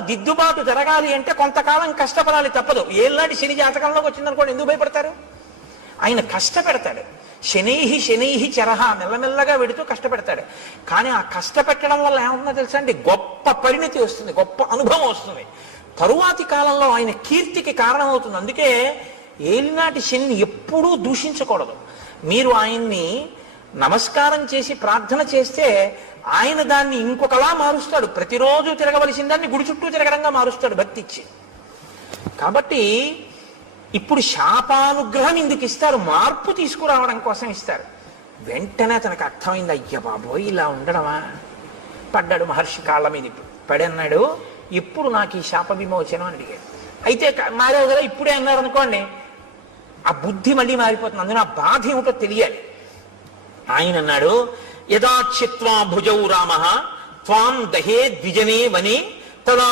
దిద్దుబాటు జరగాలి అంటే కొంతకాలం కష్టపడాలి, తప్పదు. ఏళ్ళనాటి శని జాతకంలోకి వచ్చిందనుకోండి, ఎందుకు భయపడతారు? ఆయన కష్టపెడతాడు. శనైహి శనైహి చరహ, మెల్లమెల్లగా వెడుతూ కష్టపెడతాడు. కానీ ఆ కష్టపెట్టడం వల్ల ఏమవుతుందో తెలుసా అండి, గొప్ప పరిణతి వస్తుంది, గొప్ప అనుభవం వస్తుంది. తరువాతి కాలంలో ఆయన కీర్తికి కారణమవుతుంది. అందుకే ఏలినాటి శనిని ఎప్పుడూ దూషించకూడదు. మీరు ఆయన్ని నమస్కారం చేసి ప్రార్థన చేస్తే ఆయన దాన్ని ఇంకొకలా మారుస్తాడు. ప్రతిరోజు తిరగవలసిన దాన్ని గుడి చుట్టూ తిరగడంగా మారుస్తాడు భక్తి ఇచ్చి. కాబట్టి ఇప్పుడు శాపానుగ్రహం ఇందుకు ఇస్తారు, మార్పు తీసుకురావడం కోసం ఇస్తారు. వెంటనే తనకు అర్థమైంది, అయ్య బాబోయ్ ఇలా ఉండడమా. పడ్డాడు మహర్షి కాళ్ళ మీద. పడి అన్నాడు, ఇప్పుడు నాకు ఈ శాప విమోచనం అని అడిగాడు. అయితే మారావు కదా, ఇప్పుడే అన్నారు అనుకోండి, ఆ బుద్ధి మళ్ళీ మారిపోతుంది. అందులో ఆ బాధ ఏమిటో తెలియాలి. ఆయన అన్నాడు, యదా చిత్వా భుజౌ రామ త్వాం దహే ద్విజనే వనే తదా